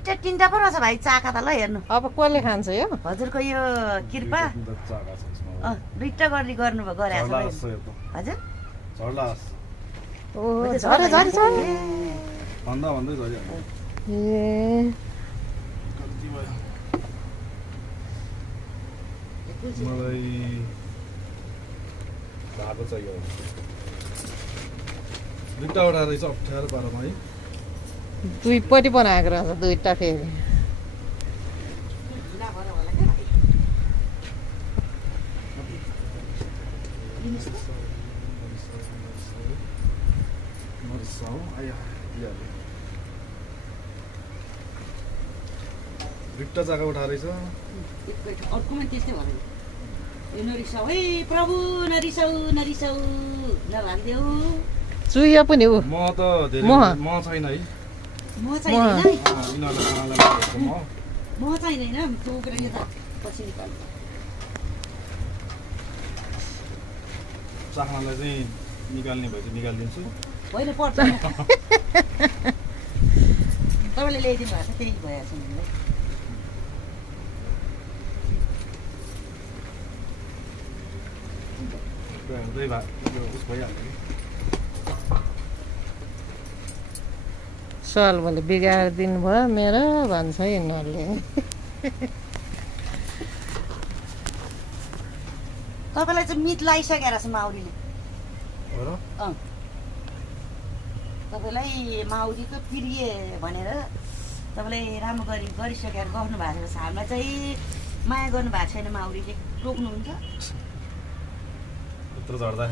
दुईटा तिनटा पो रहेछ भाइ चाका त ल हेर्नु अब कसले खान्छ यो हजुरको यो कृपा दुईटा गर्नुभयो गरे हजुर ओहो झरे झरे झरे ए मलाई धागो चाहियो दुईटावटा रहेछ 18-12 मा है दुईपट्टि बनाएको रहेछ दुईटा फेरि दुईटा जग्गा उठाएछ अर्कोमा त्यस्तै भयो यो नरिसाउ है प्रभु नरिसाउ नरिसाउ नभागिदेऊ चुया पनि ऊ म त धेरै म छैन है म चाहिँदैन यिनीहरूलाई खानालाई मागेको म चाहिँदैन टोकेर यो त पछि निकाल्नु चाख्नालाई चाहिँ निकाल्ने भए चाहिँ निकालिदिन्छु होइन पर्छ तपाईँले ल्याइदिनु भएको छ त्यही भइहाल्छ मलाई हुँदै उस भइहाल्यो कि सलबले बिगाएर दिनुभयो मेरो भन्छ यिनीहरूले तपाईँलाई चाहिँ मिट लगाइसकेको रहेछ माउरीले तपाईँलाई माउरीको प्रिय भनेर तपाईँलाई राम्रो गरिसकेर गर्नु भएको छ हामीलाई चाहिँ माया गर्नु भएको छैन माउरीले रोक्नुहुन्छ यत्रो झर्दा